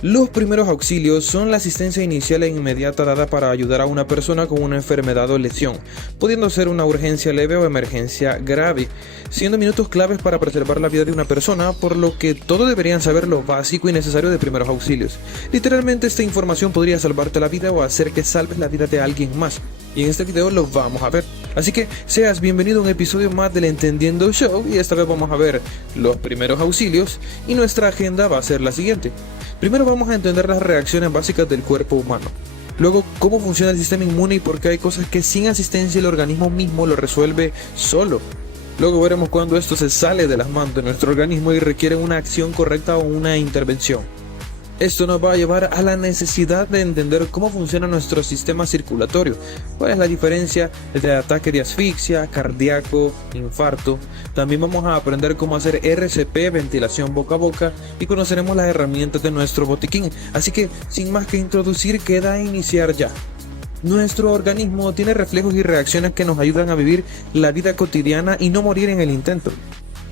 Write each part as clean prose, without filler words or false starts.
Los primeros auxilios son la asistencia inicial e inmediata dada para ayudar a una persona con una enfermedad o lesión, pudiendo ser una urgencia leve o emergencia grave, siendo minutos claves para preservar la vida de una persona, por lo que todos deberían saber lo básico y necesario de primeros auxilios. Literalmente esta información podría salvarte la vida o hacer que salves la vida de alguien más, y en este video lo vamos a ver. Así que seas bienvenido a un episodio más del Entendiendo Show, y esta vez vamos a ver los primeros auxilios y nuestra agenda va a ser la siguiente. Primero vamos a entender las reacciones básicas del cuerpo humano. Luego, cómo funciona el sistema inmune y por qué hay cosas que sin asistencia el organismo mismo lo resuelve solo. Luego veremos cuando esto se sale de las manos de nuestro organismo y requiere una acción correcta o una intervención. Esto nos va a llevar a la necesidad de entender cómo funciona nuestro sistema circulatorio, cuál es la diferencia entre ataque de asfixia, cardíaco, infarto. También vamos a aprender cómo hacer RCP, ventilación boca a boca, y conoceremos las herramientas de nuestro botiquín. Así que, sin más que introducir, queda iniciar ya. Nuestro organismo tiene reflejos y reacciones que nos ayudan a vivir la vida cotidiana y no morir en el intento.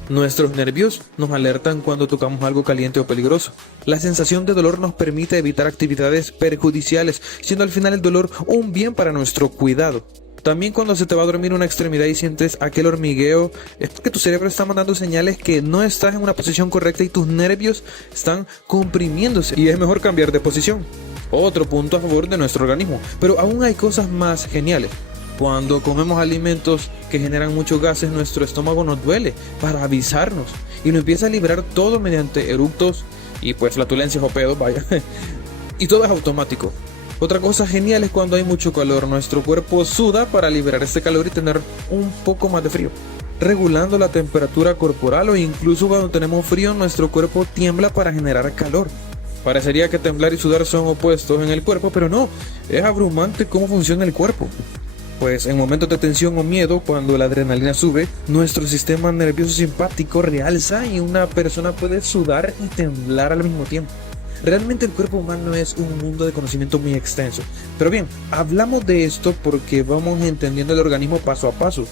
Nuestros nervios nos alertan cuando tocamos algo caliente o peligroso. La sensación de dolor nos permite evitar actividades perjudiciales, siendo al final el dolor un bien para nuestro cuidado. También cuando se te va a dormir una extremidad y sientes aquel hormigueo, es porque tu cerebro está mandando señales que no estás en una posición correcta y tus nervios están comprimiéndose y es mejor cambiar de posición. Otro punto a favor de nuestro organismo, pero aún hay cosas más geniales. Cuando comemos alimentos que generan muchos gases, nuestro estómago nos duele para avisarnos y nos empieza a liberar todo mediante eructos y pues flatulencias o pedos, vaya. Y todo es automático. Otra cosa genial es cuando hay mucho calor, nuestro cuerpo suda para liberar este calor y tener un poco más de frío, regulando la temperatura corporal, o incluso cuando tenemos frío nuestro cuerpo tiembla para generar calor. Parecería que temblar y sudar son opuestos en el cuerpo, pero no, es abrumante cómo funciona el cuerpo. Pues en momentos de tensión o miedo, cuando la adrenalina sube, nuestro sistema nervioso simpático realza y una persona puede sudar y temblar al mismo tiempo. Realmente el cuerpo humano es un mundo de conocimiento muy extenso. Pero bien, hablamos de esto porque vamos entendiendo el organismo paso a paso.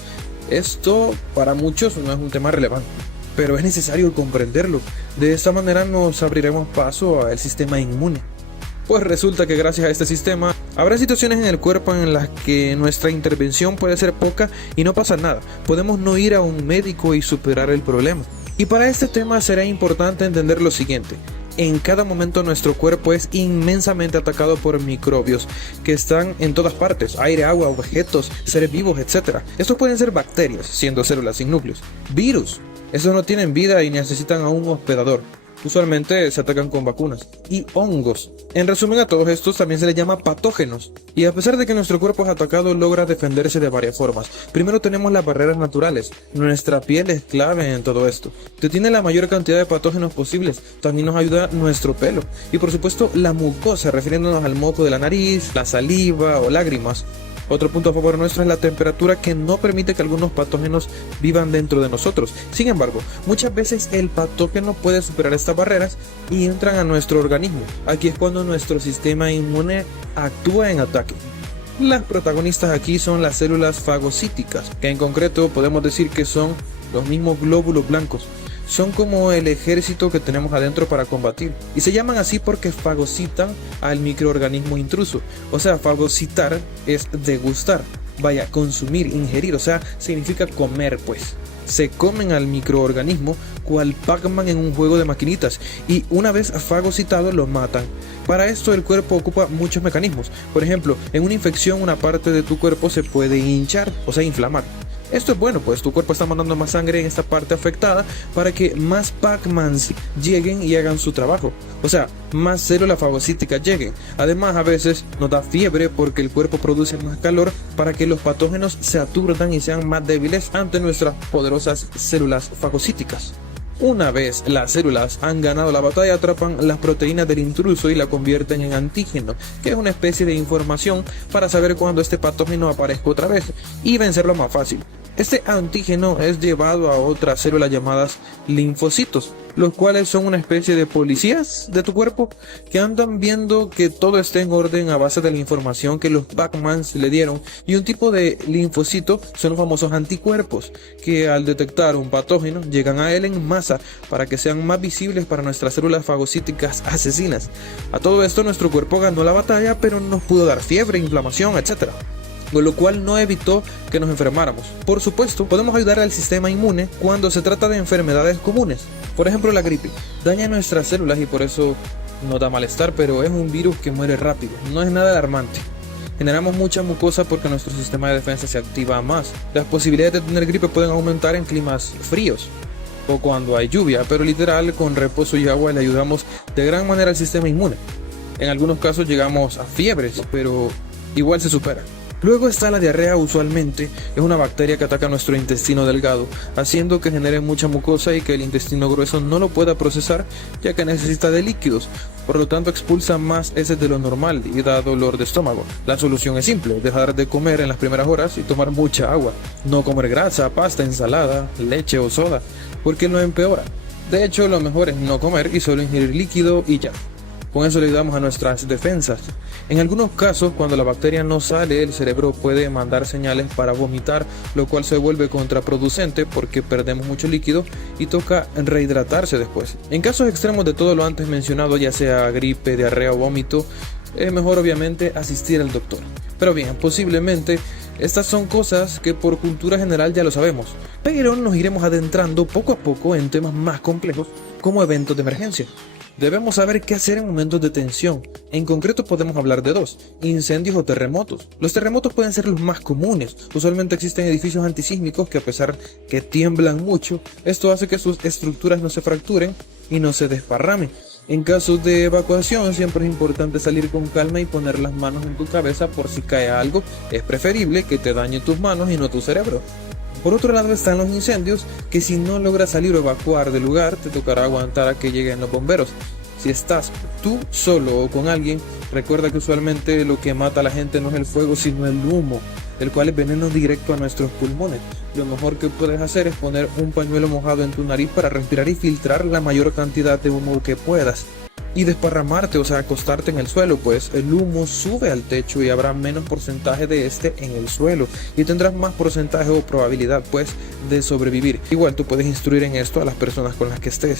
Esto para muchos no es un tema relevante, pero es necesario comprenderlo. De esta manera nos abriremos paso al sistema inmune. Pues resulta que gracias a este sistema habrá situaciones en el cuerpo en las que nuestra intervención puede ser poca y no pasa nada. Podemos no ir a un médico y superar el problema. Y para este tema será importante entender lo siguiente. En cada momento nuestro cuerpo es inmensamente atacado por microbios que están en todas partes: aire, agua, objetos, seres vivos, etc. Estos pueden ser bacterias, siendo células sin núcleos, virus, estos no tienen vida y necesitan a un hospedador. Usualmente se atacan con vacunas. Y hongos. En resumen, a todos estos también se les llama patógenos. Y a pesar de que nuestro cuerpo es atacado, logra defenderse de varias formas. Primero tenemos las barreras naturales. Nuestra piel es clave en todo esto. Detiene la mayor cantidad de patógenos posibles. También nos ayuda nuestro pelo. Y por supuesto la mucosa, refiriéndonos al moco de la nariz, la saliva o lágrimas. Otro punto a favor nuestro es la temperatura, que no permite que algunos patógenos vivan dentro de nosotros. Sin embargo, muchas veces el patógeno puede superar estas barreras y entran a nuestro organismo. Aquí es cuando nuestro sistema inmune actúa en ataque. Las protagonistas aquí son las células fagocíticas, que en concreto podemos decir que son los mismos glóbulos blancos. Son como el ejército que tenemos adentro para combatir. Y se llaman así porque fagocitan al microorganismo intruso. O sea, fagocitar es degustar. Vaya, consumir, ingerir, o sea, significa comer pues. Se comen al microorganismo cual Pac-Man en un juego de maquinitas, y una vez fagocitado lo matan. Para esto el cuerpo ocupa muchos mecanismos. Por ejemplo, en una infección una parte de tu cuerpo se puede hinchar, o sea, inflamar. Esto es bueno, pues tu cuerpo está mandando más sangre en esta parte afectada para que más Pac-Mans lleguen y hagan su trabajo. O sea, más células fagocíticas lleguen. Además, a veces nos da fiebre porque el cuerpo produce más calor para que los patógenos se aturdan y sean más débiles ante nuestras poderosas células fagocíticas. Una vez las células han ganado la batalla, atrapan las proteínas del intruso y la convierten en antígeno, que es una especie de información para saber cuándo este patógeno aparezca otra vez y vencerlo más fácil. Este antígeno es llevado a otras células llamadas linfocitos, los cuales son una especie de policías de tu cuerpo que andan viendo que todo esté en orden a base de la información que los Pac-Mans le dieron, y un tipo de linfocito son los famosos anticuerpos que al detectar un patógeno llegan a él en masa para que sean más visibles para nuestras células fagocíticas asesinas. A todo esto nuestro cuerpo ganó la batalla, pero nos pudo dar fiebre, inflamación, etc., con lo cual no evitó que nos enfermáramos. Por supuesto, podemos ayudar al sistema inmune cuando se trata de enfermedades comunes. Por ejemplo, la gripe daña nuestras células y por eso nos da malestar, pero es un virus que muere rápido, no es nada alarmante. Generamos mucha mucosa porque nuestro sistema de defensa se activa más. Las posibilidades de tener gripe pueden aumentar en climas fríos o cuando hay lluvia, pero literal con reposo y agua le ayudamos de gran manera al sistema inmune. En algunos casos llegamos a fiebres, pero igual se supera. Luego está la diarrea. Usualmente es una bacteria que ataca nuestro intestino delgado, haciendo que genere mucha mucosa y que el intestino grueso no lo pueda procesar, ya que necesita de líquidos, por lo tanto expulsa más heces de lo normal y da dolor de estómago. La solución es simple: dejar de comer en las primeras horas y tomar mucha agua. No comer grasa, pasta, ensalada, leche o soda, porque lo empeora. De hecho, lo mejor es no comer y solo ingerir líquido y ya. Con eso le ayudamos a nuestras defensas. En algunos casos, cuando la bacteria no sale, el cerebro puede mandar señales para vomitar, lo cual se vuelve contraproducente porque perdemos mucho líquido y toca rehidratarse después. En casos extremos de todo lo antes mencionado, ya sea gripe, diarrea o vómito, es mejor obviamente asistir al doctor. Pero bien, posiblemente estas son cosas que por cultura general ya lo sabemos, pero nos iremos adentrando poco a poco en temas más complejos como eventos de emergencia. Debemos saber qué hacer en momentos de tensión. En concreto podemos hablar de dos: incendios o terremotos. Los terremotos pueden ser los más comunes. Usualmente existen edificios antisísmicos que, a pesar que tiemblan mucho, esto hace que sus estructuras no se fracturen y no se desparramen. En casos de evacuación siempre es importante salir con calma y poner las manos en tu cabeza por si cae algo. Es preferible que te dañe tus manos y no tu cerebro. Por otro lado están los incendios, que si no logras salir o evacuar del lugar, te tocará aguantar a que lleguen los bomberos. Si estás tú solo o con alguien, recuerda que usualmente lo que mata a la gente no es el fuego, sino el humo, el cual es veneno directo a nuestros pulmones. Lo mejor que puedes hacer es poner un pañuelo mojado en tu nariz para respirar y filtrar la mayor cantidad de humo que puedas. Y desparramarte, o sea, acostarte en el suelo, pues el humo sube al techo y habrá menos porcentaje de este en el suelo y tendrás más porcentaje o probabilidad, pues, de sobrevivir. Igual tú puedes instruir en esto a las personas con las que estés.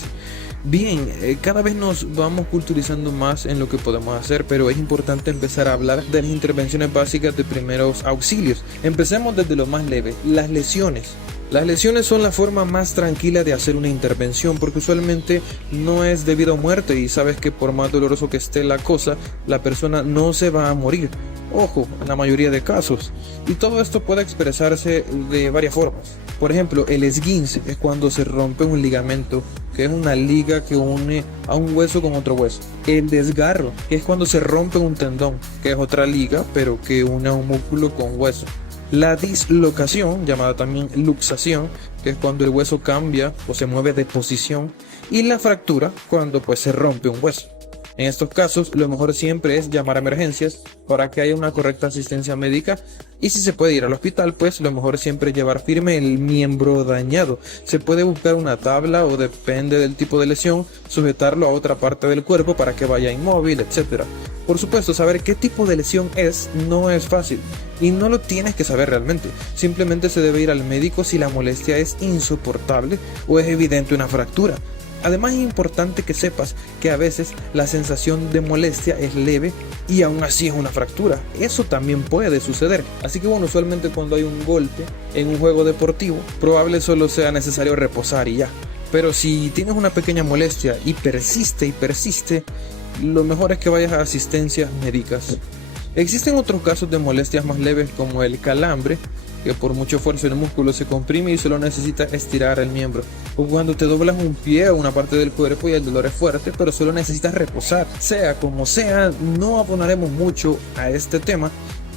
Bien, cada vez nos vamos culturizando más en lo que podemos hacer, pero es importante empezar a hablar de las intervenciones básicas de primeros auxilios. Empecemos desde lo más leve: las lesiones. Las lesiones son la forma más tranquila de hacer una intervención porque usualmente no es debido a muerte y sabes que por más doloroso que esté la cosa, la persona no se va a morir. Ojo, en la mayoría de casos. Y todo esto puede expresarse de varias formas. Por ejemplo, el esguince es cuando se rompe un ligamento, que es una liga que une a un hueso con otro hueso. El desgarro, que es cuando se rompe un tendón, que es otra liga, pero que une a un músculo con hueso. La dislocación, llamada también luxación, que es cuando el hueso cambia o se mueve de posición. Y la fractura, cuando pues se rompe un hueso. En estos casos, lo mejor siempre es llamar a emergencias para que haya una correcta asistencia médica, y si se puede ir al hospital, pues lo mejor siempre es llevar firme el miembro dañado. Se puede buscar una tabla o, depende del tipo de lesión, sujetarlo a otra parte del cuerpo para que vaya inmóvil, etc. Por supuesto, saber qué tipo de lesión es no es fácil y no lo tienes que saber realmente. Simplemente se debe ir al médico si la molestia es insoportable o es evidente una fractura. Además es importante que sepas que a veces la sensación de molestia es leve y aún así es una fractura. Eso también puede suceder. Así que bueno, usualmente cuando hay un golpe en un juego deportivo, probable solo sea necesario reposar y ya. Pero si tienes una pequeña molestia y persiste, lo mejor es que vayas a asistencias médicas. Existen otros casos de molestias más leves como el calambre, que por mucho esfuerzo el músculo se comprime y solo necesita estirar el miembro. O cuando te doblas un pie o una parte del cuerpo y el dolor es fuerte, pero solo necesitas reposar. Sea como sea, no abonaremos mucho a este tema,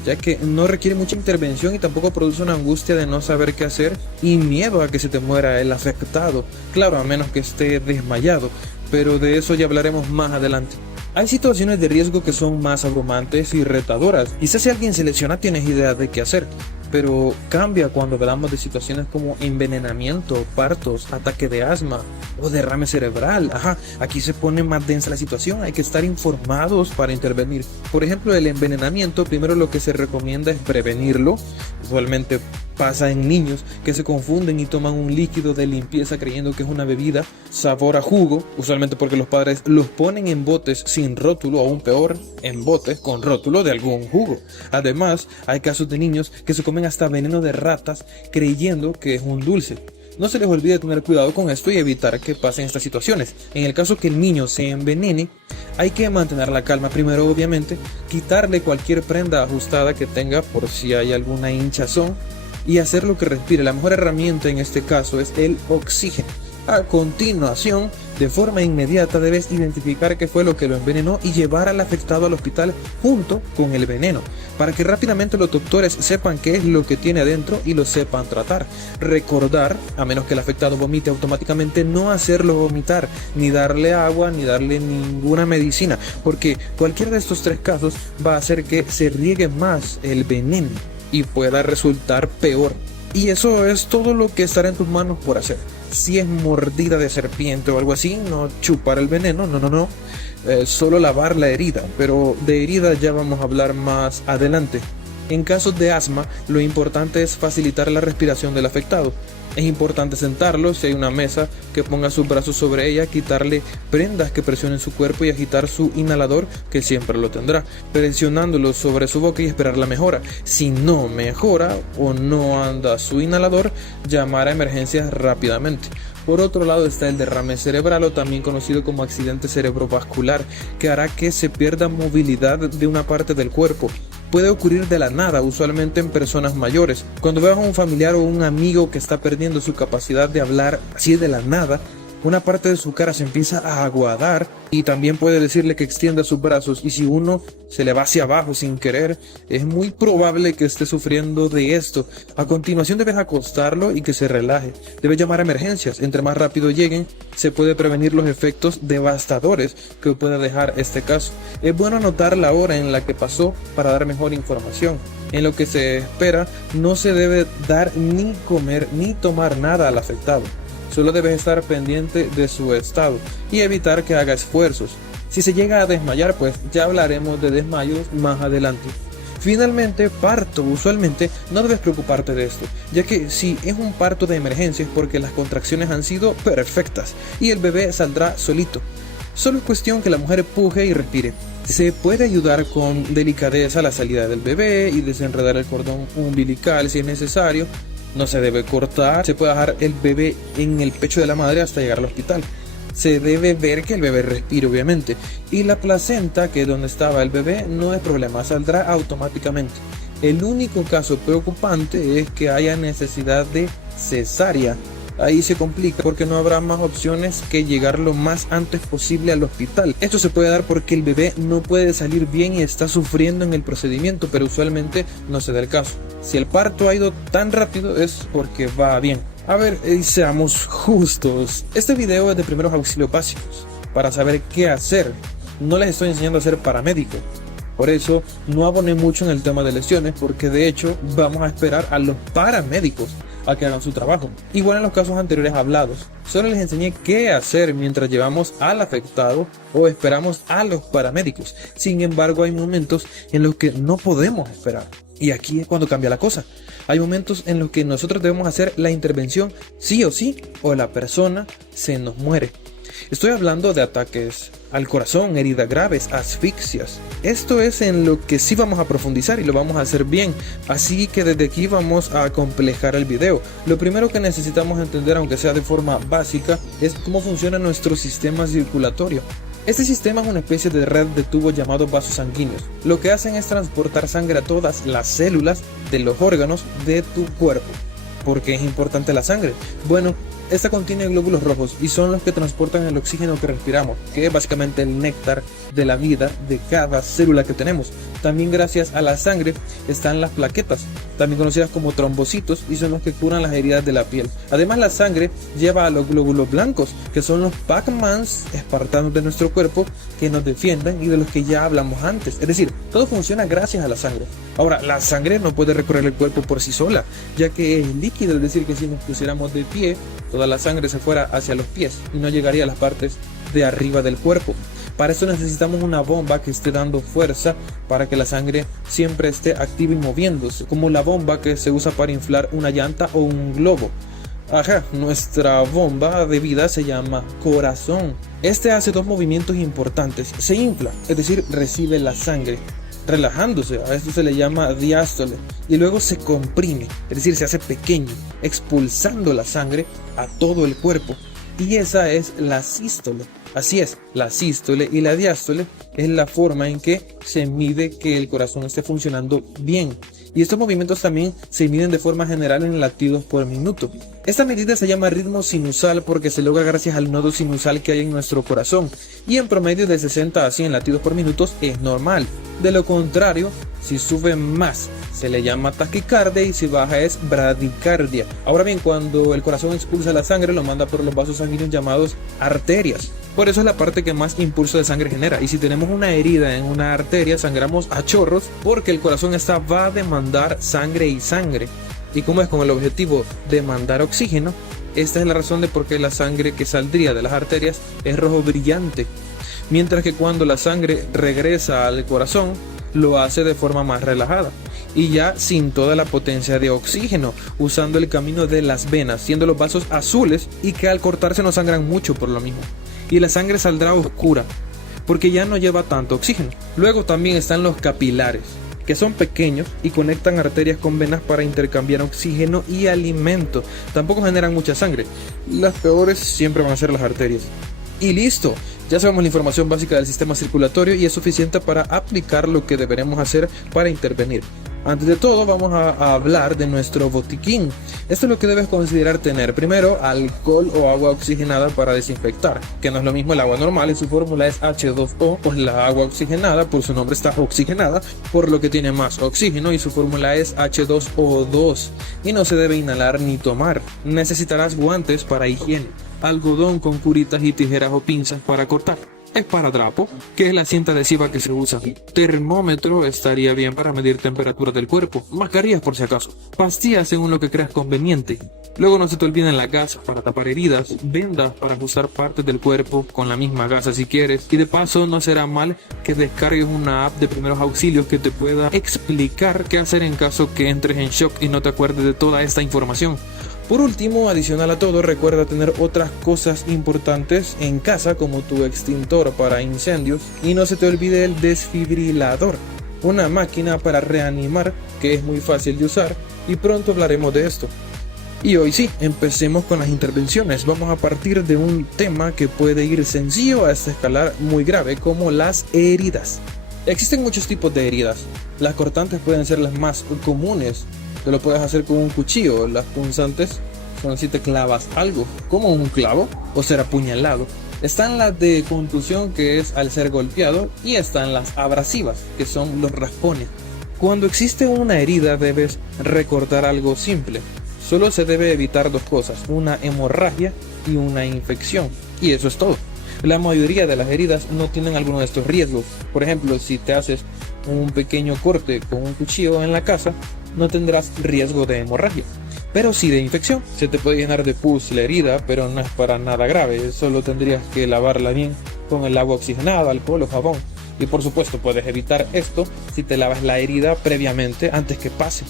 ya que no requiere mucha intervención y tampoco produce una angustia de no saber qué hacer y miedo a que se te muera el afectado. Claro, a menos que esté desmayado, pero de eso ya hablaremos más adelante. Hay situaciones de riesgo que son más abrumantes y retadoras. Quizás si alguien se lesiona tienes idea de qué hacer. pero cambia cuando hablamos de situaciones como envenenamiento, partos, ataque de asma o derrame cerebral. Aquí se pone más densa la situación, hay que estar informados para intervenir. Por ejemplo, el envenenamiento, primero lo que se recomienda es prevenirlo. Usualmente pasa en niños que se confunden y toman un líquido de limpieza creyendo que es una bebida sabor a jugo, usualmente porque los padres los ponen en botes sin rótulo, o aún peor, en botes con rótulo de algún jugo. Además, hay casos de niños que se comen hasta veneno de ratas creyendo que es un dulce. No se les olvide tener cuidado con esto y evitar que pasen estas situaciones. En el caso que el niño se envenene, hay que mantener la calma primero, obviamente, quitarle cualquier prenda ajustada que tenga por si hay alguna hinchazón y hacer lo que respire. La mejor herramienta en este caso es el oxígeno. A continuación, de forma inmediata debes identificar qué fue lo que lo envenenó y llevar al afectado al hospital junto con el veneno, para que rápidamente los doctores sepan qué es lo que tiene adentro y lo sepan tratar. Recordar, a menos que el afectado vomite automáticamente, no hacerlo vomitar, ni darle agua, ni darle ninguna medicina, porque cualquiera de estos tres casos va a hacer que se riegue más el veneno y pueda resultar peor. Y eso es todo lo que estará en tus manos por hacer. Si es mordida de serpiente o algo así, no chupar el veneno, no. Solo lavar la herida, pero de herida ya vamos a hablar más adelante. En casos de asma, lo importante es facilitar la respiración del afectado. Es importante sentarlo, si hay una mesa, que ponga sus brazos sobre ella, quitarle prendas que presionen su cuerpo y agitar su inhalador, que siempre lo tendrá, presionándolo sobre su boca y esperar la mejora. Si no mejora o no anda su inhalador, llamar a emergencias rápidamente. Por otro lado está el derrame cerebral, o también conocido como accidente cerebrovascular, que hará que se pierda movilidad de una parte del cuerpo. Puede ocurrir de la nada, usualmente en personas mayores. Cuando veas a un familiar o un amigo que está perdiendo su capacidad de hablar así de la nada, una parte de su cara se empieza a aguadar, y también puede decirle que extienda sus brazos, y si uno se le va hacia abajo sin querer, es muy probable que esté sufriendo de esto. A continuación debes acostarlo y que se relaje. Debes llamar a emergencias. Entre más rápido lleguen, se puede prevenir los efectos devastadores que puede dejar este caso. Es bueno anotar la hora en la que pasó para dar mejor información. En lo que se espera, no se debe dar ni comer ni tomar nada al afectado. Solo debes estar pendiente de su estado y evitar que haga esfuerzos. Si se llega a desmayar, pues ya hablaremos de desmayos más adelante. Finalmente, parto. Usualmente no debes preocuparte de esto, ya que si es un parto de emergencia es porque las contracciones han sido perfectas y el bebé saldrá solito. Solo es cuestión que la mujer puje y respire. Se puede ayudar con delicadeza a la salida del bebé y desenredar el cordón umbilical si es necesario. No se debe cortar, se puede dejar el bebé en el pecho de la madre hasta llegar al hospital. Se debe ver que el bebé respire, obviamente, y la placenta, que es donde estaba el bebé, no es problema, saldrá automáticamente. El único caso preocupante es que haya necesidad de cesárea. Ahí se complica porque no habrá más opciones que llegar lo más antes posible al hospital. Esto se puede dar porque el bebé no puede salir bien y está sufriendo en el procedimiento, pero usualmente no se da el caso. Si el parto ha ido tan rápido es porque va bien. A ver, seamos justos. Este video es de primeros auxilios básicos, para saber qué hacer. No les estoy enseñando a ser paramédico. Por eso no aboné mucho en el tema de lesiones, porque de hecho vamos a esperar a los paramédicos a que hagan su trabajo. Igual en los casos anteriores hablados, solo les enseñé qué hacer mientras llevamos al afectado o esperamos a los paramédicos. Sin embargo, hay momentos en los que no podemos esperar, y aquí es cuando cambia la cosa. Hay momentos en los que nosotros debemos hacer la intervención sí o sí, o la persona se nos muere. Estoy hablando de ataques al corazón, heridas graves, asfixias. Esto es en lo que sí vamos a profundizar y lo vamos a hacer bien. Así que desde aquí vamos a complejar el video. Lo primero que necesitamos entender, aunque sea de forma básica, es cómo funciona nuestro sistema circulatorio. Este sistema es una especie de red de tubos llamados vasos sanguíneos. Lo que hacen es transportar sangre a todas las células de los órganos de tu cuerpo. ¿Por qué es importante la sangre? Bueno, Esta contiene glóbulos rojos y son los que transportan el oxígeno que respiramos, que es básicamente el néctar de la vida de cada célula que tenemos. También gracias a la sangre están las plaquetas, también conocidas como trombocitos, y son los que curan las heridas de la piel. Además, la sangre lleva a los glóbulos blancos, que son los Pac-Mans espartanos de nuestro cuerpo que nos defienden y de los que ya hablamos antes. Es decir, todo funciona gracias a la sangre. Ahora, la sangre no puede recorrer el cuerpo por sí sola, ya que es líquido, es decir, que si nos pusiéramos de pie, toda la sangre se fuera hacia los pies y no llegaría a las partes de arriba del cuerpo. Para eso necesitamos una bomba que esté dando fuerza para que la sangre siempre esté activa y moviéndose, como la bomba que se usa para inflar una llanta o un globo. Ajá, nuestra bomba de vida se llama corazón. Este hace dos movimientos importantes. Se infla, es decir, recibe la sangre, relajándose, a esto se le llama diástole, y luego se comprime, es decir, se hace pequeño, expulsando la sangre a todo el cuerpo. Y esa es la sístole. Así es, la sístole y la diástole es la forma en que se mide que el corazón esté funcionando bien. Y estos movimientos también se miden de forma general en latidos por minuto. Esta medida se llama ritmo sinusal porque se logra gracias al nodo sinusal que hay en nuestro corazón. Y en promedio de 60 a 100 latidos por minuto es normal. De lo contrario, si sube más, se le llama taquicardia, y si baja es bradicardia. Ahora bien, cuando el corazón expulsa la sangre, lo manda por los vasos sanguíneos llamados arterias. Por eso es la parte que más impulso de sangre genera. Y si tenemos una herida en una arteria, sangramos a chorros porque el corazón va a demandar sangre y sangre. Y como es con el objetivo de mandar oxígeno, esta es la razón de por qué la sangre que saldría de las arterias es rojo brillante. Mientras que cuando la sangre regresa al corazón, lo hace de forma más relajada y ya sin toda la potencia de oxígeno, usando el camino de las venas, siendo los vasos azules y que al cortarse no sangran mucho por lo mismo. Y la sangre saldrá oscura porque ya no lleva tanto oxígeno. Luego también están los capilares, que son pequeños y conectan arterias con venas para intercambiar oxígeno y alimento. Tampoco generan mucha sangre. Las peores siempre van a ser las arterias. Y listo, ya sabemos la información básica del sistema circulatorio y es suficiente para aplicar lo que deberemos hacer para intervenir. Antes de todo vamos a hablar de nuestro botiquín. Esto es lo que debes considerar tener. Primero, alcohol o agua oxigenada para desinfectar, que no es lo mismo el agua normal, y su fórmula es H2O, pues la agua oxigenada, por su nombre está oxigenada, por lo que tiene más oxígeno, y su fórmula es H2O2, y no se debe inhalar ni tomar. Necesitarás guantes para higiene, algodón con curitas y tijeras o pinzas para cortar, esparadrapo, que es la cinta adhesiva que se usa, termómetro estaría bien para medir temperatura del cuerpo, mascarillas por si acaso, pastillas según lo que creas conveniente. Luego no se te olviden las gasas para tapar heridas, vendas para ajustar partes del cuerpo con la misma gasa si quieres, y de paso no será mal que descargues una app de primeros auxilios que te pueda explicar qué hacer en caso que entres en shock y no te acuerdes de toda esta información. Por último, adicional a todo, recuerda tener otras cosas importantes en casa como tu extintor para incendios, y no se te olvide el desfibrilador, una máquina para reanimar que es muy fácil de usar, y pronto hablaremos de esto. Y hoy sí, empecemos con las intervenciones. Vamos a partir de un tema que puede ir sencillo hasta escalar muy grave, como las heridas. Existen muchos tipos de heridas. Las cortantes pueden ser las más comunes. Te lo puedes hacer con un cuchillo. Las punzantes son si te clavas algo, como un clavo o ser apuñalado. Están las de contusión, que es al ser golpeado, y están las abrasivas, que son los raspones. Cuando existe una herida debes recordar algo simple. Solo se debe evitar dos cosas, una hemorragia y una infección, y eso es todo. La mayoría de las heridas no tienen alguno de estos riesgos. Por ejemplo, si te haces un pequeño corte con un cuchillo en la casa, no tendrás riesgo de hemorragia, pero sí de infección. Se te puede llenar de pus la herida, pero no es para nada grave, solo tendrías que lavarla bien con el agua oxigenada, alcohol o jabón. Y por supuesto puedes evitar esto si te lavas la herida previamente antes que pase.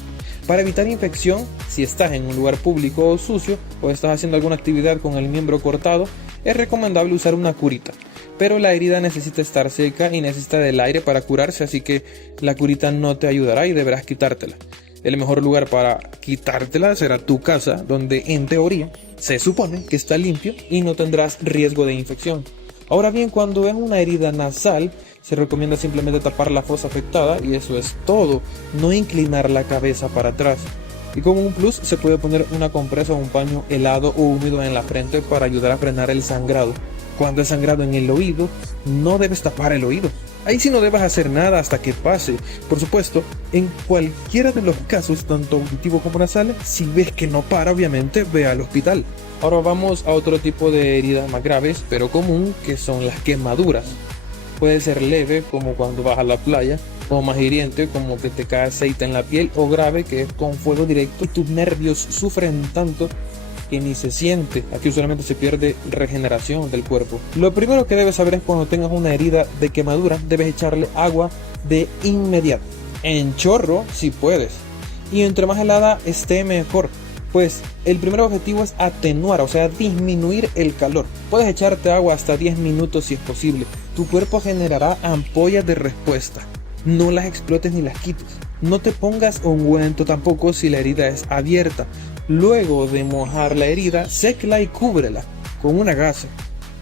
Para evitar infección, si estás en un lugar público o sucio o estás haciendo alguna actividad con el miembro cortado, es recomendable usar una curita. Pero la herida necesita estar seca y necesita del aire para curarse, así que la curita no te ayudará y deberás quitártela. El mejor lugar para quitártela será tu casa, donde en teoría se supone que está limpio y no tendrás riesgo de infección. Ahora bien, cuando es una herida nasal, se recomienda simplemente tapar la fosa afectada y eso es todo, no inclinar la cabeza para atrás. Y como un plus se puede poner una compresa o un paño helado o húmedo en la frente para ayudar a frenar el sangrado. Cuando es sangrado en el oído, no debes tapar el oído. Ahí sí no debes hacer nada hasta que pase. Por supuesto, en cualquiera de los casos, tanto auditivo como nasal, si ves que no para, obviamente, ve al hospital. Ahora vamos a otro tipo de heridas más graves, pero común, que son las quemaduras. Puede ser leve, como cuando vas a la playa, o más hiriente, como que te cae aceite en la piel, o grave, que es con fuego directo. Tus nervios sufren tanto que ni se siente. Aquí usualmente se pierde regeneración del cuerpo. Lo primero que debes saber es cuando tengas una herida de quemadura, debes echarle agua de inmediato, en chorro si puedes, y entre más helada esté mejor, pues el primer objetivo es atenuar, o sea, disminuir el calor. Puedes echarte agua hasta 10 minutos si es posible. Tu cuerpo generará ampollas de respuesta. No las explotes ni las quites. No te pongas ungüento tampoco si la herida es abierta. Luego de mojar la herida, sécala y cúbrela con una gasa.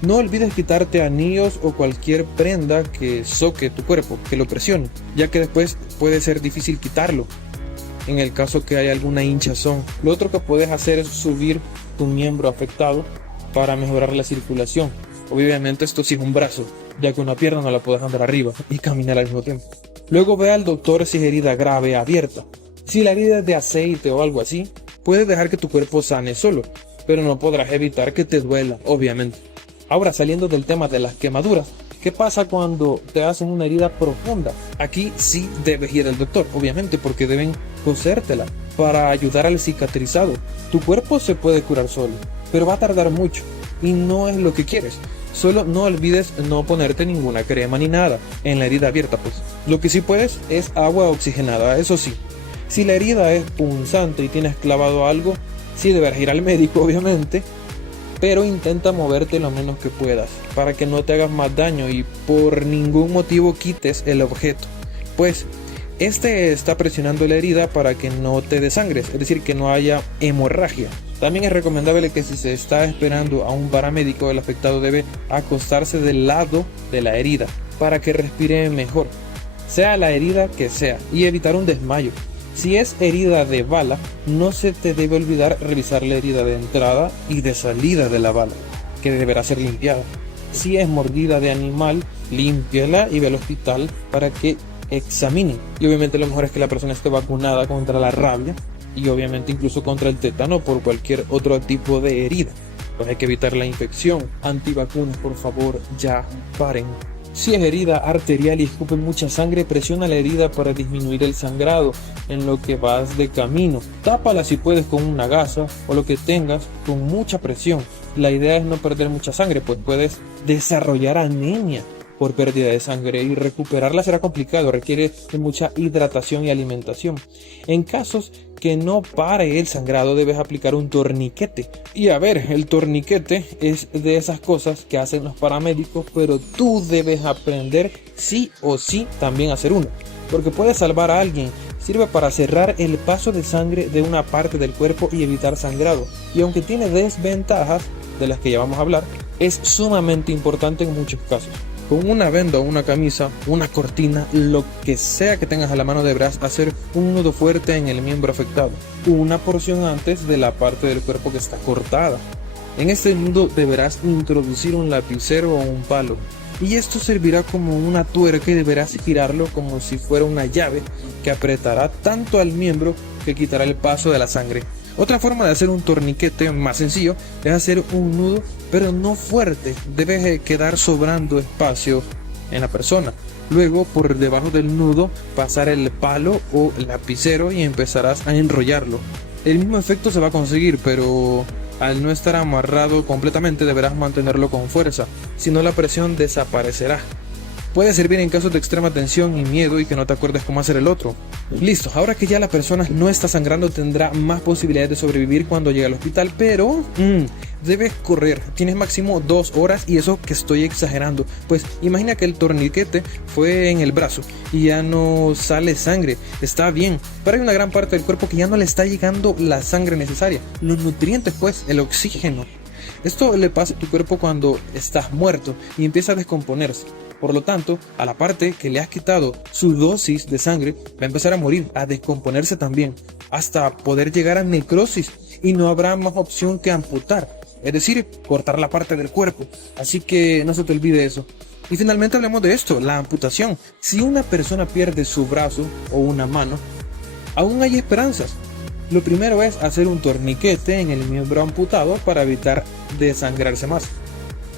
No olvides quitarte anillos o cualquier prenda que soque tu cuerpo, que lo presione, ya que después puede ser difícil quitarlo en el caso que haya alguna hinchazón. Lo otro que puedes hacer es subir tu miembro afectado para mejorar la circulación. Obviamente esto sí es un brazo, ya que una pierna no la puedes andar arriba y caminar al mismo tiempo. Luego ve al doctor si es herida grave abierta. Si la herida es de aceite o algo así, puedes dejar que tu cuerpo sane solo, pero no podrás evitar que te duela, obviamente. Ahora, saliendo del tema de las quemaduras, ¿qué pasa cuando te hacen una herida profunda? Aquí sí debes ir al doctor, obviamente, porque deben cosértela para ayudar al cicatrizado. Tu cuerpo se puede curar solo, pero va a tardar mucho y no es lo que quieres. Solo no olvides no ponerte ninguna crema ni nada en la herida abierta, pues. Lo que sí puedes es agua oxigenada, eso sí. Si la herida es punzante y tienes clavado algo, sí deberás ir al médico, obviamente, pero intenta moverte lo menos que puedas para que no te hagas más daño y por ningún motivo quites el objeto, pues este está presionando la herida para que no te desangres, es decir, que no haya hemorragia. También es recomendable que si se está esperando a un paramédico, el afectado debe acostarse del lado de la herida para que respire mejor, sea la herida que sea, y evitar un desmayo. Si es herida de bala, no se te debe olvidar revisar la herida de entrada y de salida de la bala, que deberá ser limpiada. Si es mordida de animal, límpiala y ve al hospital para que examinen. Y obviamente lo mejor es que la persona esté vacunada contra la rabia y obviamente incluso contra el tétano por cualquier otro tipo de herida. Pues hay que evitar la infección. Antivacunas, por favor, ya paren. Si es herida arterial y escupe mucha sangre, presiona la herida para disminuir el sangrado en lo que vas de camino. Tápala si puedes con una gasa o lo que tengas con mucha presión. La idea es no perder mucha sangre, pues puedes desarrollar anemia por pérdida de sangre y recuperarla será complicado, requiere de mucha hidratación y alimentación. En casos que no pare el sangrado debes aplicar un torniquete. Y a ver, el torniquete es de esas cosas que hacen los paramédicos, pero tú debes aprender sí o sí también a hacer uno, porque puede salvar a alguien. Sirve para cerrar el paso de sangre de una parte del cuerpo y evitar sangrado. Y aunque tiene desventajas, de las que ya vamos a hablar, es sumamente importante en muchos casos. Con una venda o una camisa, una cortina, lo que sea que tengas a la mano, deberás hacer un nudo fuerte en el miembro afectado, una porción antes de la parte del cuerpo que está cortada. En este nudo deberás introducir un lapicero o un palo, y esto servirá como una tuerca y deberás girarlo como si fuera una llave que apretará tanto al miembro que quitará el paso de la sangre. Otra forma de hacer un torniquete más sencillo es hacer un nudo, pero no fuerte. Debe quedar sobrando espacio en la persona. Luego, por debajo del nudo, pasar el palo o lapicero y empezarás a enrollarlo. El mismo efecto se va a conseguir, pero al no estar amarrado completamente deberás mantenerlo con fuerza, si no la presión desaparecerá. Puede servir en casos de extrema tensión y miedo y que no te acuerdes cómo hacer el otro. Listo, ahora que ya la persona no está sangrando tendrá más posibilidades de sobrevivir cuando llegue al hospital, pero debes correr. Tienes máximo 2 horas y eso que estoy exagerando. Pues imagina que el torniquete fue en el brazo y ya no sale sangre. Está bien, pero hay una gran parte del cuerpo que ya no le está llegando la sangre necesaria. Los nutrientes, pues, el oxígeno. Esto le pasa a tu cuerpo cuando estás muerto y empieza a descomponerse. Por lo tanto, a la parte que le has quitado su dosis de sangre, va a empezar a morir, a descomponerse también. hasta poder llegar a necrosis y no habrá más opción que amputar, es decir, cortar la parte del cuerpo. Así que no se te olvide eso. Y finalmente hablemos de esto, la amputación. Si una persona pierde su brazo o una mano, aún hay esperanzas. Lo primero es hacer un torniquete en el miembro amputado para evitar desangrarse más.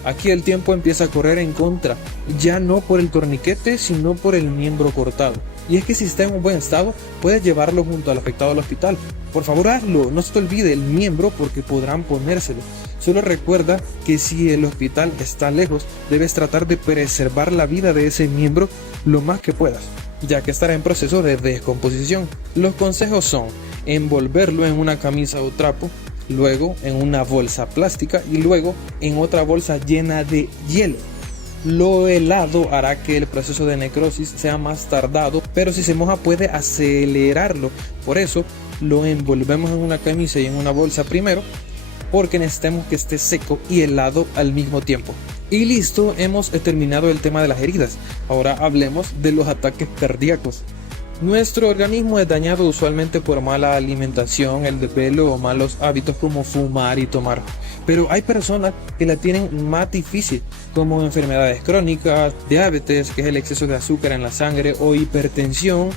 Aquí el tiempo empieza a correr en contra, ya no por el torniquete, sino por el miembro cortado. Y es que si está en un buen estado, puedes llevarlo junto al afectado al hospital. Por favor, hazlo, no se te olvide el miembro porque podrán ponérselo. Solo recuerda que si el hospital está lejos, debes tratar de preservar la vida de ese miembro lo más que puedas, ya que estará en proceso de descomposición. Los consejos son envolverlo en una camisa o trapo, luego en una bolsa plástica y luego en otra bolsa llena de hielo. Lo helado hará que el proceso de necrosis sea más tardado, pero si se moja puede acelerarlo. Por eso lo envolvemos en una camisa y en una bolsa primero, porque necesitamos que esté seco y helado al mismo tiempo. Y listo, hemos terminado el tema de las heridas. Ahora hablemos de los ataques cardíacos. Nuestro organismo es dañado usualmente por mala alimentación, el desvelo o malos hábitos como fumar y tomar. Pero hay personas que la tienen más difícil, como enfermedades crónicas, diabetes, que es el exceso de azúcar en la sangre, o hipertensión,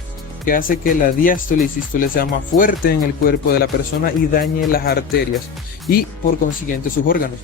que hace que la diástole y sístole sea más fuerte en el cuerpo de la persona y dañe las arterias y por consiguiente sus órganos.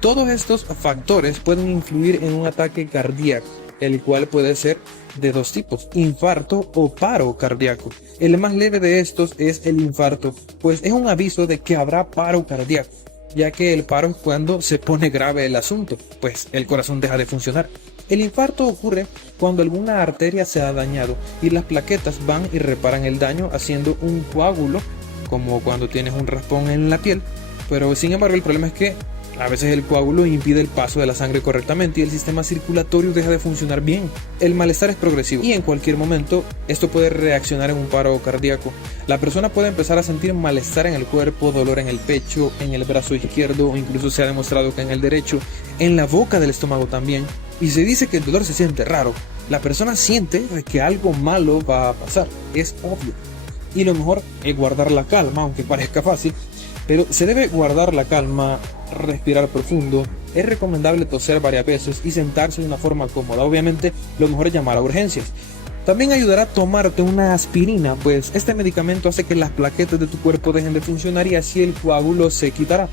Todos estos factores pueden influir en un ataque cardíaco, el cual puede ser de dos tipos, infarto o paro cardíaco. El más leve de estos es el infarto, pues es un aviso de que habrá paro cardíaco, ya que el paro es cuando se pone grave el asunto, pues el corazón deja de funcionar. El infarto ocurre cuando alguna arteria se ha dañado y las plaquetas van y reparan el daño haciendo un coágulo, como cuando tienes un raspón en la piel, pero sin embargo el problema es que a veces el coágulo impide el paso de la sangre correctamente y el sistema circulatorio deja de funcionar bien. El malestar es progresivo y en cualquier momento esto puede reaccionar en un paro cardíaco. La persona puede empezar a sentir malestar en el cuerpo, dolor en el pecho, en el brazo izquierdo o incluso se ha demostrado que en el derecho, en la boca del estómago también. Y se dice que el dolor se siente raro. La persona siente que algo malo va a pasar, es obvio. Y lo mejor es guardar la calma, aunque parezca fácil, pero se debe guardar la calma, respirar profundo, es recomendable toser varias veces y sentarse de una forma cómoda. Obviamente lo mejor es llamar a urgencias. También ayudará a tomarte una aspirina, pues este medicamento hace que las plaquetas de tu cuerpo dejen de funcionar y así el coágulo se quitará.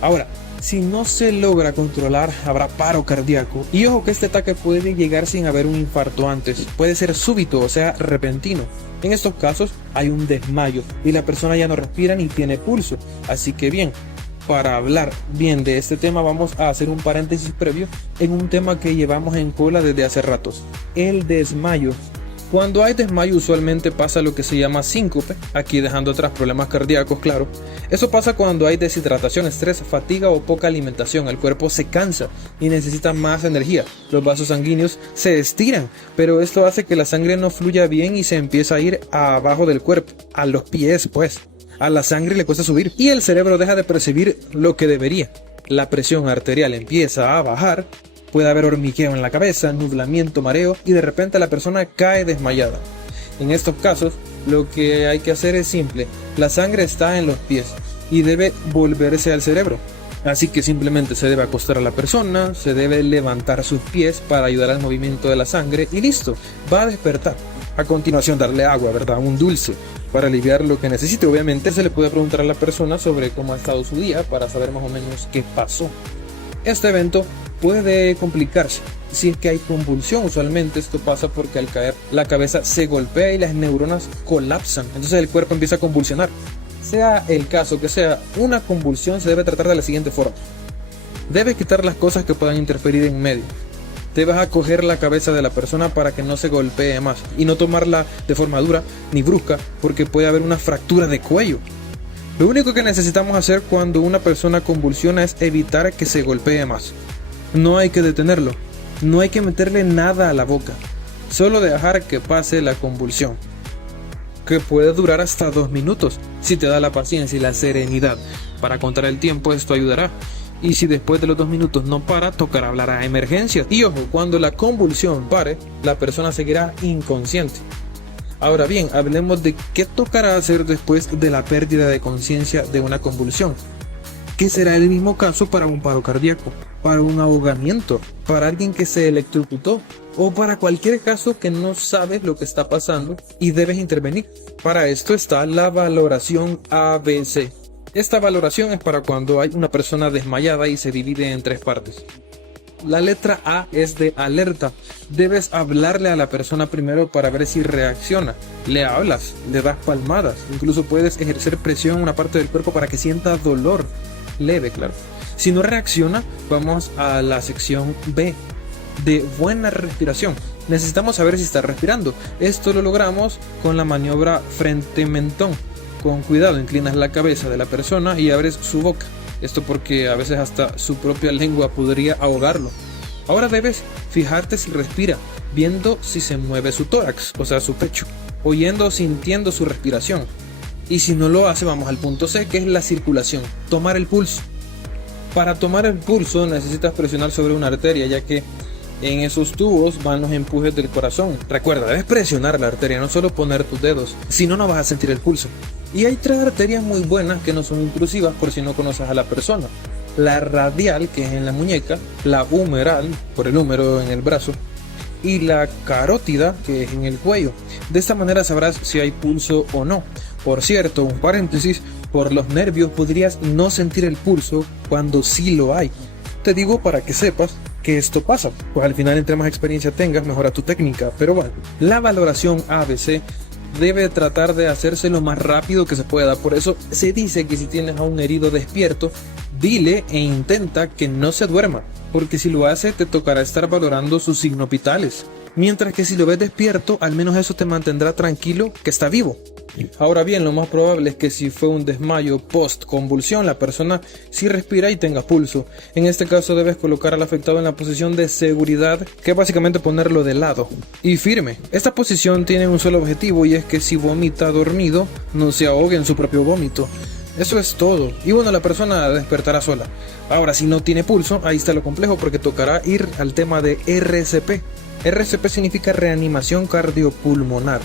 Ahora, si no se logra controlar, habrá paro cardíaco. Y ojo que este ataque puede llegar sin haber un infarto antes. Puede ser súbito, o sea, repentino. En estos casos hay un desmayo y la persona ya no respira ni tiene pulso. Así que bien, para hablar bien de este tema vamos a hacer un paréntesis previo en un tema que llevamos en cola desde hace ratos. El desmayo. Cuando hay desmayo usualmente pasa lo que se llama síncope, aquí dejando atrás problemas cardíacos, claro. Eso pasa cuando hay deshidratación, estrés, fatiga o poca alimentación. El cuerpo se cansa y necesita más energía. Los vasos sanguíneos se estiran, pero esto hace que la sangre no fluya bien y se empieza a ir abajo del cuerpo, a los pies pues. A la sangre le cuesta subir y el cerebro deja de percibir lo que debería. La presión arterial empieza a bajar. Puede haber hormigueo en la cabeza, nublamiento, mareo y de repente la persona cae desmayada. En estos casos, lo que hay que hacer es simple. La sangre está en los pies y debe volverse al cerebro. Así que simplemente se debe acostar a la persona, se debe levantar sus pies para ayudar al movimiento de la sangre y listo, va a despertar. A continuación darle agua, ¿verdad? Un dulce para aliviar lo que necesite. Obviamente se le puede preguntar a la persona sobre cómo ha estado su día para saber más o menos qué pasó. Este evento puede complicarse si es que hay convulsión. Usualmente esto pasa porque al caer la cabeza se golpea y las neuronas colapsan, entonces el cuerpo empieza a convulsionar. Sea el caso que sea una convulsión, se debe tratar de la siguiente forma. Debes quitar las cosas que puedan interferir en medio. Debes acoger la cabeza de la persona para que no se golpee más y no tomarla de forma dura ni brusca porque puede haber una fractura de cuello. Lo único que necesitamos hacer cuando una persona convulsiona es evitar que se golpee más. No hay que detenerlo, no hay que meterle nada a la boca, solo dejar que pase la convulsión, que puede durar hasta 2 minutos. Si te da la paciencia y la serenidad para contar el tiempo, esto ayudará. Y si después de los 2 minutos no para, tocará hablar a emergencias. Y ojo, cuando la convulsión pare, la persona seguirá inconsciente. Ahora bien, hablemos de qué tocará hacer después de la pérdida de conciencia de una convulsión. Que será el mismo caso para un paro cardíaco, para un ahogamiento, para alguien que se electrocutó o para cualquier caso que no sabes lo que está pasando y debes intervenir. Para esto está la valoración ABC. Esta valoración es para cuando hay una persona desmayada y se divide en 3 partes. La letra A es de alerta. Debes hablarle a la persona primero para ver si reacciona. Le hablas, le das palmadas, incluso puedes ejercer presión en una parte del cuerpo para que sienta dolor. Leve, claro. Si no reacciona, vamos a la sección B, de buena respiración. Necesitamos saber si está respirando. Esto lo logramos con la maniobra frente-mentón. Con cuidado, inclinas la cabeza de la persona y abres su boca. Esto porque a veces hasta su propia lengua podría ahogarlo. Ahora debes fijarte si respira, viendo si se mueve su tórax, o sea su pecho, oyendo o sintiendo su respiración. Y si no lo hace, vamos al punto C, que es la circulación, tomar el pulso. Para tomar el pulso necesitas presionar sobre una arteria, ya que en esos tubos van los empujes del corazón. Recuerda, debes presionar la arteria, no solo poner tus dedos, si no, no vas a sentir el pulso. Y hay 3 arterias muy buenas que no son intrusivas por si no conoces a la persona. La radial, que es en la muñeca, la humeral, por el húmero en el brazo, y la carótida, que es en el cuello. De esta manera sabrás si hay pulso o no. Por cierto, un paréntesis, por los nervios podrías no sentir el pulso cuando sí lo hay. Te digo para que sepas que esto pasa, pues al final entre más experiencia tengas, mejora tu técnica. Pero bueno, la valoración ABC debe tratar de hacerse lo más rápido que se pueda. Por eso se dice que si tienes a un herido despierto, dile e intenta que no se duerma, porque si lo hace te tocará estar valorando sus signos vitales. Mientras que si lo ves despierto, al menos eso te mantendrá tranquilo que está vivo. Ahora bien, lo más probable es que si fue un desmayo post convulsión, la persona sí respira y tenga pulso. En este caso debes colocar al afectado en la posición de seguridad, que es básicamente ponerlo de lado y firme. Esta posición tiene un solo objetivo, y es que si vomita dormido, no se ahogue en su propio vómito. Eso es todo. Y bueno, la persona despertará sola. Ahora, si no tiene pulso, ahí está lo complejo, porque tocará ir al tema de RCP. RCP significa reanimación cardiopulmonar,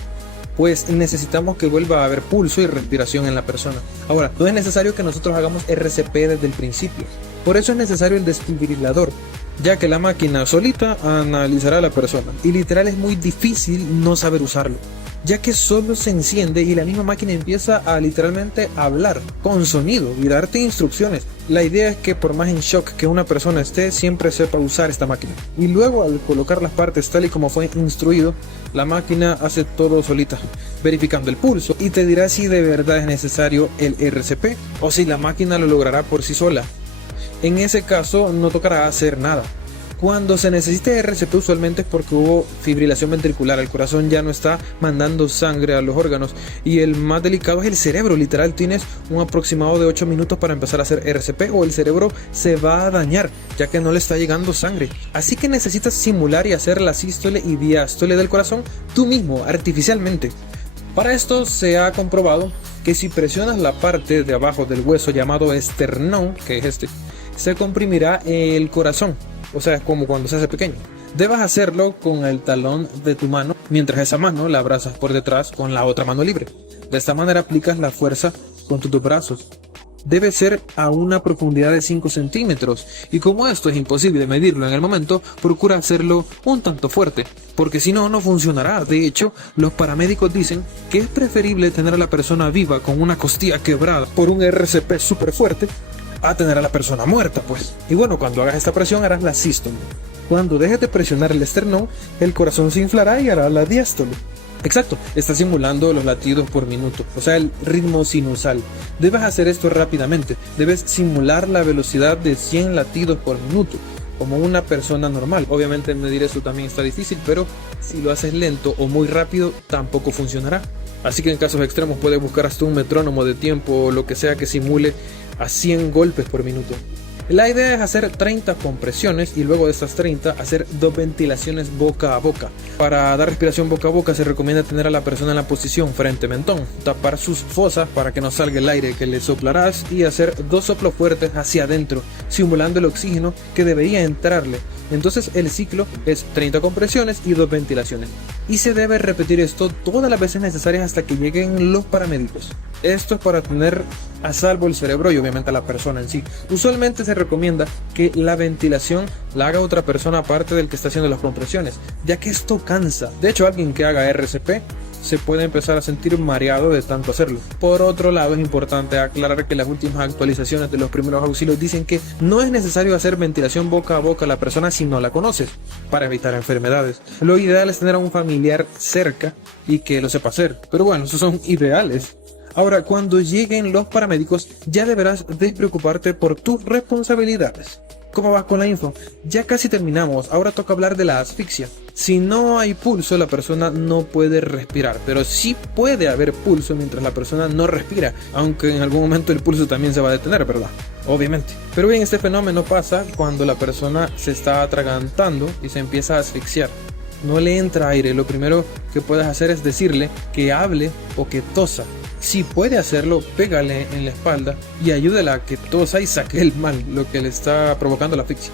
pues necesitamos que vuelva a haber pulso y respiración en la persona. Ahora, no es necesario que nosotros hagamos RCP desde el principio. Por eso es necesario el desfibrilador, ya que la máquina solita analizará a la persona. Y literal es muy difícil no saber usarlo, ya que solo se enciende y la misma máquina empieza a literalmente hablar con sonido y darte instrucciones. La idea es que por más en shock que una persona esté, siempre sepa usar esta máquina. Y luego, al colocar las partes tal y como fue instruido, la máquina hace todo solita, verificando el pulso, y te dirá si de verdad es necesario el RCP o si la máquina lo logrará por sí sola. En ese caso no tocará hacer nada. Cuando se necesite RCP usualmente es porque hubo fibrilación ventricular, el corazón ya no está mandando sangre a los órganos, y el más delicado es el cerebro. Literal tienes un aproximado de 8 minutos para empezar a hacer RCP, o el cerebro se va a dañar ya que no le está llegando sangre. Así que necesitas simular y hacer la sístole y diástole del corazón tú mismo, artificialmente. Para esto se ha comprobado que si presionas la parte de abajo del hueso llamado esternón, que es este, se comprimirá el corazón. O sea, es como cuando se hace pequeño. Debes hacerlo con el talón de tu mano, mientras esa mano la abrazas por detrás con la otra mano libre. De esta manera aplicas la fuerza con tus 2 brazos. Debe ser a una profundidad de 5 centímetros. Y como esto es imposible medirlo en el momento, procura hacerlo un tanto fuerte, porque si no, no funcionará. De hecho, los paramédicos dicen que es preferible tener a la persona viva con una costilla quebrada por un RCP súper fuerte a tener a la persona muerta, pues. Y bueno, cuando hagas esta presión harás la sístole. Cuando dejes de presionar el esternón, el corazón se inflará y hará la diástole. Exacto, está simulando los latidos por minuto, o sea, el ritmo sinusal. Debes hacer esto rápidamente. Debes simular la velocidad de 100 latidos por minuto, como una persona normal. Obviamente medir eso también está difícil, pero si lo haces lento o muy rápido, tampoco funcionará. Así que en casos extremos puedes buscar hasta un metrónomo de tiempo o lo que sea que simule a 100 golpes por minuto. La idea es hacer 30 compresiones y luego de estas 30 hacer 2 ventilaciones boca a boca. Para dar respiración boca a boca se recomienda tener a la persona en la posición frente-mentón, tapar sus fosas para que no salga el aire que le soplarás y hacer 2 soplos fuertes hacia adentro, simulando el oxígeno que debería entrarle. Entonces el ciclo es 30 compresiones y 2 ventilaciones. Y se debe repetir esto todas las veces necesarias hasta que lleguen los paramédicos. Esto es para tener a salvo el cerebro y obviamente a la persona en sí. Usualmente se recomienda que la ventilación la haga otra persona aparte del que está haciendo las compresiones, ya que esto cansa. De hecho, alguien que haga RCP se puede empezar a sentir mareado de tanto hacerlo. Por otro lado, es importante aclarar que las últimas actualizaciones de los primeros auxilios dicen que no es necesario hacer ventilación boca a boca a la persona si no la conoces, para evitar enfermedades. Lo ideal es tener a un familiar cerca y que lo sepa hacer, pero bueno, esos son ideales. Ahora, cuando lleguen los paramédicos, ya deberás despreocuparte por tus responsabilidades. ¿Cómo vas con la info? Ya casi terminamos, ahora toca hablar de la asfixia. Si no hay pulso, la persona no puede respirar, pero sí puede haber pulso mientras la persona no respira, aunque en algún momento el pulso también se va a detener, ¿verdad? Obviamente. Pero bien, este fenómeno pasa cuando la persona se está atragantando y se empieza a asfixiar. No le entra aire, lo primero que puedes hacer es decirle que hable o que tosa. Si puede hacerlo, pégale en la espalda y ayúdala a que tosa y saque el mal, lo que le está provocando la asfixia.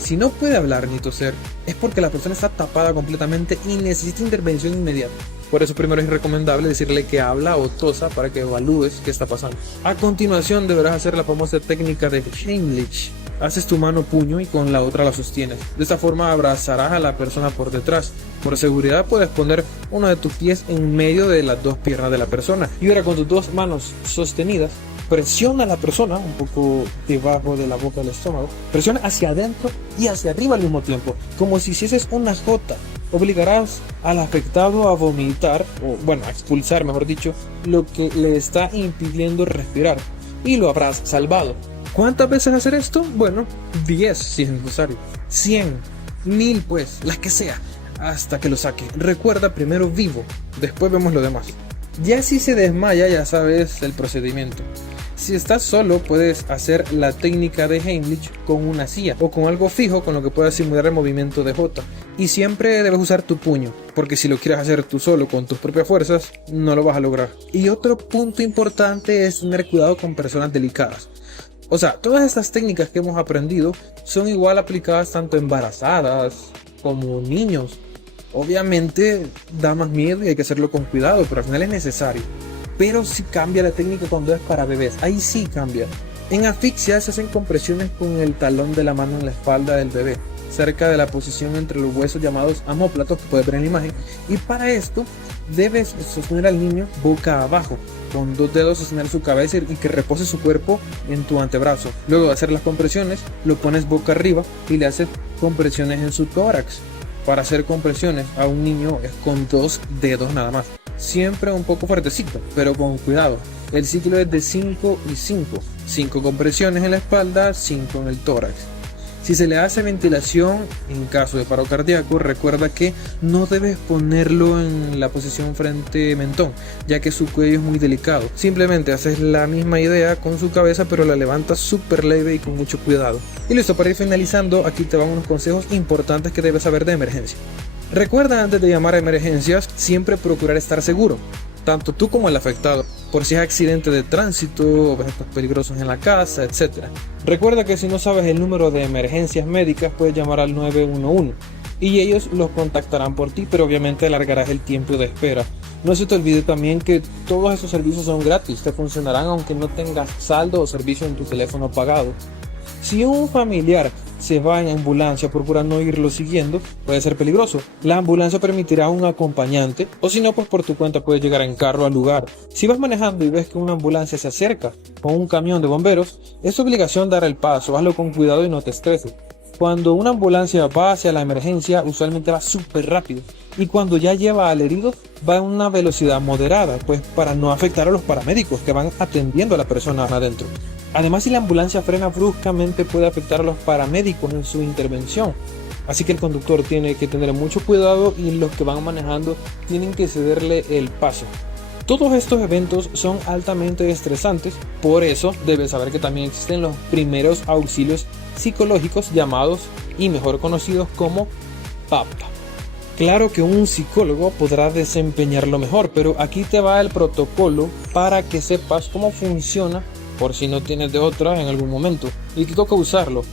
Si no puede hablar ni toser, es porque la persona está tapada completamente y necesita intervención inmediata. Por eso primero es recomendable decirle que habla o tosa para que evalúes qué está pasando. A continuación deberás hacer la famosa técnica de Heimlich. Haces tu mano puño y con la otra la sostienes. De esta forma abrazarás a la persona por detrás. Por seguridad puedes poner uno de tus pies en medio de las dos piernas de la persona. Y ahora con tus dos manos sostenidas, presiona a la persona un poco debajo de la boca del estómago. Presiona hacia adentro y hacia arriba al mismo tiempo, como si hicieses una J. Obligarás al afectado a vomitar, o bueno, a expulsar mejor dicho, lo que le está impidiendo respirar. Y lo habrás salvado. ¿Cuántas veces hacer esto? Bueno, 10 si es necesario, 100, 1000 pues, las que sea, hasta que lo saque. Recuerda, primero vivo, después vemos lo demás. Ya si se desmaya, ya sabes el procedimiento. Si estás solo, puedes hacer la técnica de Heimlich con una silla o con algo fijo con lo que puedas simular el movimiento de J. Y siempre debes usar tu puño, porque si lo quieres hacer tú solo con tus propias fuerzas, no lo vas a lograr. Y otro punto importante es tener cuidado con personas delicadas. O sea, todas estas técnicas que hemos aprendido son igual aplicadas tanto embarazadas como niños. Obviamente da más miedo y hay que hacerlo con cuidado, pero al final es necesario. Pero sí cambia la técnica cuando es para bebés, ahí sí cambia. En asfixia se hacen compresiones con el talón de la mano en la espalda del bebé, cerca de la posición entre los huesos llamados omóplatos, que puedes ver en la imagen. Y para esto debes sostener al niño boca abajo, con 2 dedos sostener su cabeza y que repose su cuerpo en tu antebrazo. Luego de hacer las compresiones, lo pones boca arriba y le haces compresiones en su tórax. Para hacer compresiones a un niño es con 2 dedos nada más. Siempre un poco fuertecito, pero con cuidado. El ciclo es de 5 y 5. 5 compresiones en la espalda, 5 en el tórax. Si se le hace ventilación en caso de paro cardíaco, recuerda que no debes ponerlo en la posición frente mentón, ya que su cuello es muy delicado. Simplemente haces la misma idea con su cabeza, pero la levantas súper leve y con mucho cuidado. Y listo, para ir finalizando, aquí te van unos consejos importantes que debes saber de emergencia. Recuerda, antes de llamar a emergencias, siempre procurar estar seguro, tanto tú como el afectado, por si es accidente de tránsito, objetos peligrosos en la casa, etc. Recuerda que si no sabes el número de emergencias médicas, puedes llamar al 911 y ellos los contactarán por ti, pero obviamente alargarás el tiempo de espera. No se te olvide también que todos esos servicios son gratis, te funcionarán aunque no tengas saldo o servicio en tu teléfono pagado. Si un familiar se va en ambulancia, procura no irlo siguiendo, puede ser peligroso. La ambulancia permitirá un acompañante, o si no, pues por tu cuenta puedes llegar en carro al lugar. Si vas manejando y ves que una ambulancia se acerca con un camión de bomberos, es tu obligación dar el paso, hazlo con cuidado y no te estreses. Cuando una ambulancia va hacia la emergencia, usualmente va súper rápido, y cuando ya lleva al herido, va a una velocidad moderada, pues para no afectar a los paramédicos que van atendiendo a la persona adentro. Además, si la ambulancia frena bruscamente, puede afectar a los paramédicos en su intervención. Así que el conductor tiene que tener mucho cuidado y los que van manejando tienen que cederle el paso. Todos estos eventos son altamente estresantes, por eso debes saber que también existen los primeros auxilios psicológicos llamados y mejor conocidos como PAP. Claro que un psicólogo podrá desempeñarlo mejor, pero aquí te va el protocolo para que sepas cómo funciona por si no tienes de otra en algún momento y que toca usarlo.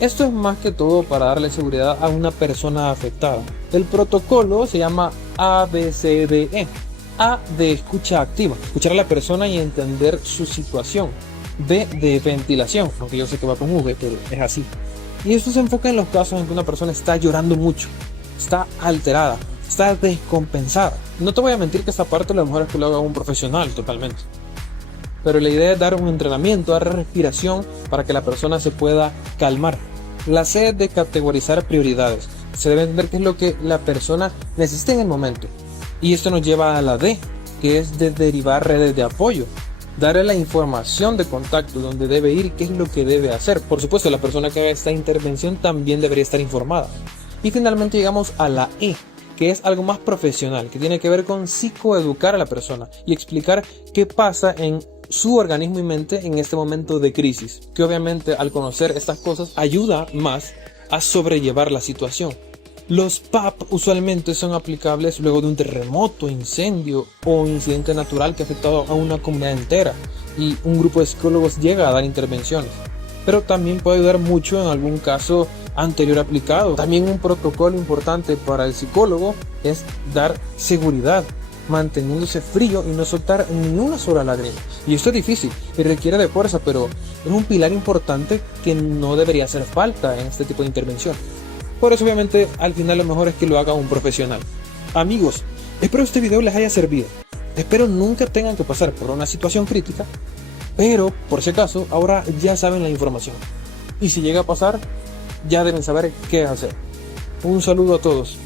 Esto es más que todo para darle seguridad a una persona afectada. El protocolo se llama ABCDE. A de escucha activa, escuchar a la persona y entender su situación. B de ventilación, aunque yo sé que va con V, pero es así. Y esto se enfoca en los casos en que una persona está llorando mucho, está alterada, está descompensada. No te voy a mentir que esta parte lo mejor es que lo haga un profesional totalmente. Pero la idea es dar un entrenamiento, dar respiración para que la persona se pueda calmar. La C es de categorizar prioridades. Se debe entender qué es lo que la persona necesita en el momento. Y esto nos lleva a la D, que es de derivar redes de apoyo. Darle la información de contacto, donde debe ir y qué es lo que debe hacer. Por supuesto, la persona que haga esta intervención también debería estar informada. Y finalmente llegamos a la E, que es algo más profesional, que tiene que ver con psicoeducar a la persona y explicar qué pasa en su organismo y mente en este momento de crisis, que obviamente al conocer estas cosas ayuda más a sobrellevar la situación. Los PAP usualmente son aplicables luego de un terremoto, incendio o incidente natural que ha afectado a una comunidad entera y un grupo de psicólogos llega a dar intervenciones. Pero también puede ayudar mucho en algún caso anterior aplicado. También un protocolo importante para el psicólogo es dar seguridad, manteniéndose frío y no soltar ni una sola lágrima. Y esto es difícil y requiere de fuerza, pero es un pilar importante que no debería hacer falta en este tipo de intervención. Por eso obviamente al final lo mejor es que lo haga un profesional. Amigos, espero este video les haya servido. Espero nunca tengan que pasar por una situación crítica, pero por si acaso ahora ya saben la información. Y si llega a pasar, ya deben saber qué hacer. Un saludo a todos.